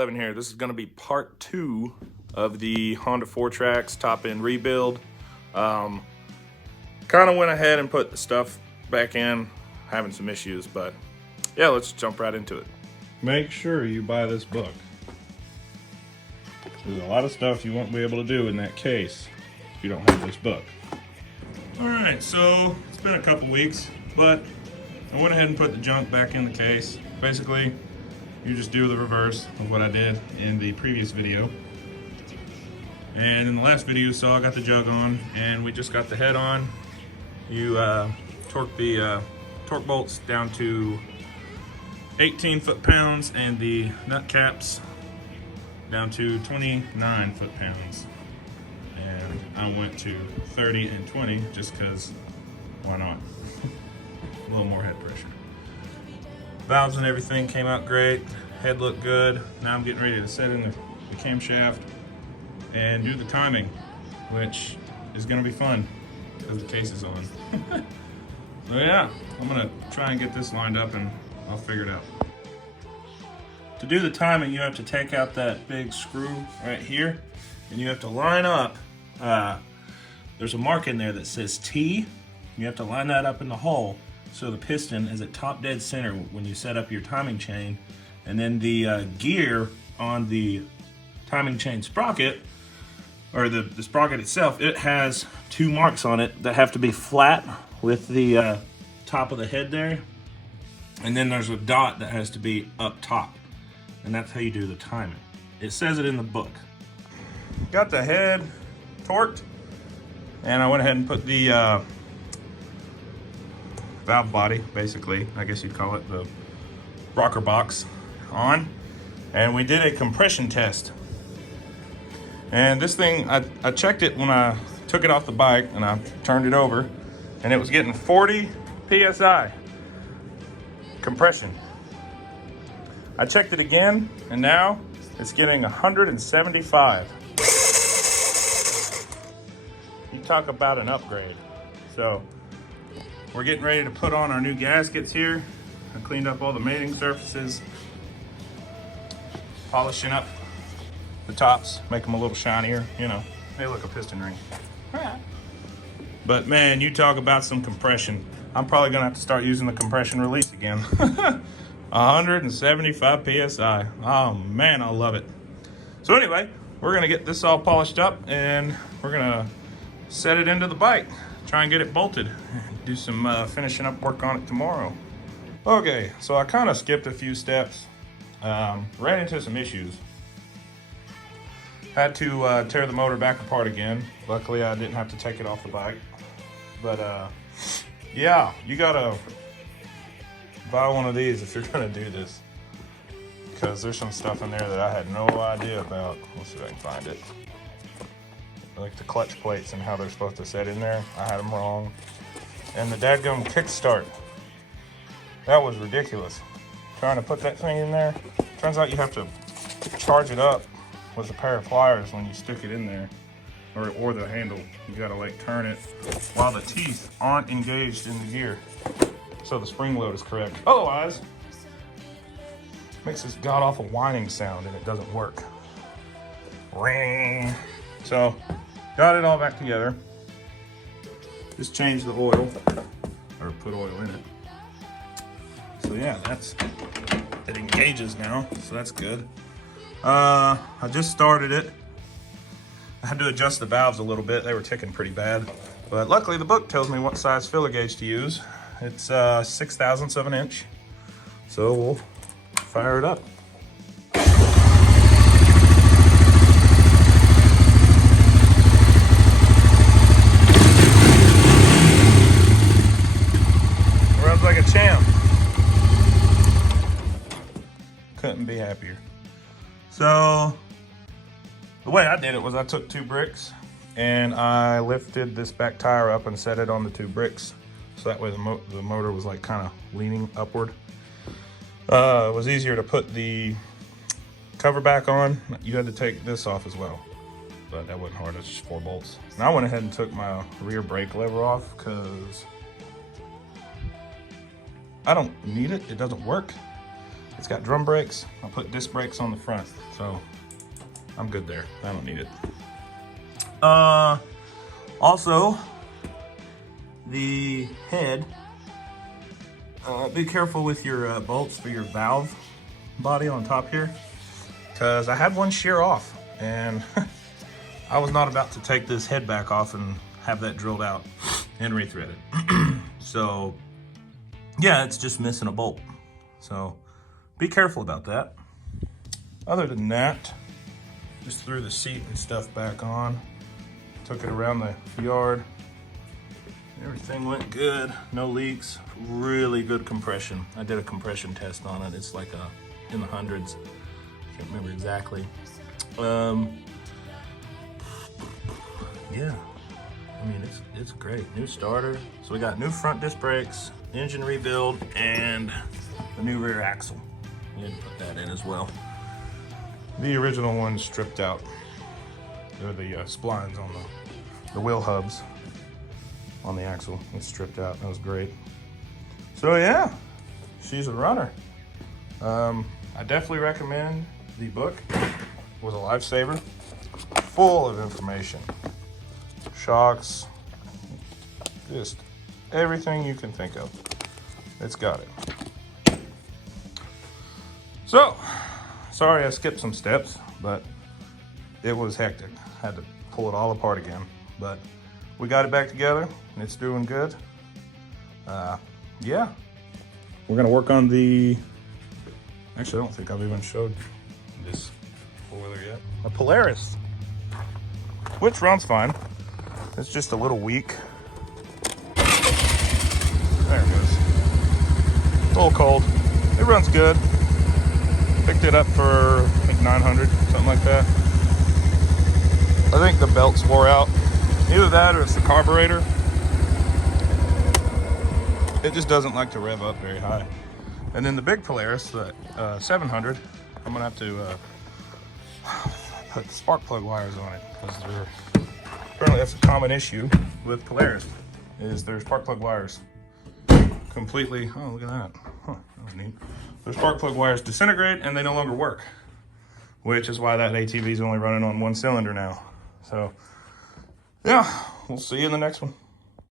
Levin here. This is going to be part 2 of the Honda Fourtrax top end rebuild. Kind of went ahead and put the stuff back in, having some issues, but yeah, let's jump right into it. Make sure you buy this book. There's a lot of stuff you won't be able to do in that case if you don't have this book. Alright, so it's been a couple weeks, but I went ahead and put the junk back in the case. Basically, you just do the reverse of what I did in the previous video. And in the last video you saw, I got the jug on and we just got the head on. You torque the torque bolts down to 18 foot-pounds and the nut caps down to 29 foot-pounds. And I went to 30 and 20 just because, why not? A little more head pressure. Valves and everything came out great. Head looked good. Now I'm getting ready to set in the camshaft and do the timing, which is gonna be fun because the case is on. So yeah, I'm gonna try and get this lined up and I'll figure it out. To do the timing, you have to take out that big screw right here and you have to line up. There's a mark in there that says T. You have to line that up in the hole so the piston is at top dead center when you set up your timing chain. And then the gear on the timing chain sprocket, or the sprocket itself, it has 2 marks on it that have to be flat with the top of the head there. And then there's a dot that has to be up top. And that's how you do the timing. It says it in the book. Got the head torqued, and I went ahead and put the valve body, basically, I guess you'd call it, the rocker box on. And we did a compression test. And this thing, I checked it when I took it off the bike and I turned it over, and it was getting 40 PSI compression. I checked it again, and now it's getting 175. You talk about an upgrade. So we're getting ready to put on our new gaskets here. I cleaned up all the mating surfaces, polishing up the tops, make them a little shinier, you know, they look a piston ring. But man, you talk about some compression. I'm probably gonna have to start using the compression release again. 175 PSI. Oh man, I love it. So anyway, we're gonna get this all polished up and we're gonna set it into the bike. Try and get it bolted. Do some finishing up work on it tomorrow. Okay, so I kind of skipped a few steps. Ran into some issues. Had to tear the motor back apart again. Luckily, I didn't have to take it off the bike. But yeah, you gotta buy one of these if you're gonna do this, because there's some stuff in there that I had no idea about. Let's see if I can find it. Like the clutch plates and how they're supposed to set in there. I had them wrong. And the dadgum kickstart. That was ridiculous. Trying to put that thing in there. Turns out you have to charge it up with a pair of pliers when you stick it in there. Or the handle. You gotta like turn it while the teeth aren't engaged in the gear, so the spring load is correct. Otherwise, it makes this god-awful whining sound and it doesn't work. Ring. So, got it all back together. Just changed the oil, or put oil in it. So yeah, it engages now, so that's good. I just started it. I had to adjust the valves a little bit. They were ticking pretty bad. But luckily the book tells me what size filler gauge to use. It's 6/1000 of an inch. So we'll fire it up. Runs like a champ. Couldn't be happier. So the way I did it was I took 2 bricks and I lifted this back tire up and set it on the 2 bricks. So that way the motor was like kind of leaning upward. It was easier to put the cover back on. You had to take this off as well, but that wasn't hard, it's just 4 bolts. And I went ahead and took my rear brake lever off because I don't need it, it doesn't work. It's got drum brakes. I'll put disc brakes on the front, so I'm good there. I don't need it. Also, the head. Be careful with your bolts for your valve body on top here, because I had one shear off, and I was not about to take this head back off and have that drilled out and rethreaded. So, yeah, it's just missing a bolt. So, be careful about that. Other than that, just threw the seat and stuff back on. Took it around the yard. Everything went good, no leaks, really good compression. I did a compression test on it. It's like in the hundreds. Can't remember exactly. Yeah, I mean, it's great. New starter. So we got new front disc brakes, engine rebuild, and the new rear axle. We had to put that in as well. The original one stripped out. They're the splines on the wheel hubs on the axle. It's stripped out. That was great. So yeah, she's a runner. I definitely recommend the book. It was a lifesaver. Full of information. Shocks. Just everything you can think of. It's got it. So, sorry I skipped some steps, but it was hectic. Had to pull it all apart again. But we got it back together, and it's doing good. Yeah. We're gonna work on the, actually I don't think I've even showed this four-wheeler yet. A Polaris, which runs fine. It's just a little weak. There it goes. A little cold. It runs good. Picked it up for, I think, 900, something like that. I think the belts wore out. Either that or it's the carburetor. It just doesn't like to rev up very high. And then the big Polaris, the 700, I'm gonna have to put spark plug wires on it, because apparently that's a common issue with Polaris, is their spark plug wires completely, oh look at that, huh, that was neat. Their spark plug wires disintegrate and they no longer work, which is why that ATV is only running on one cylinder now. So yeah, we'll see you in the next one.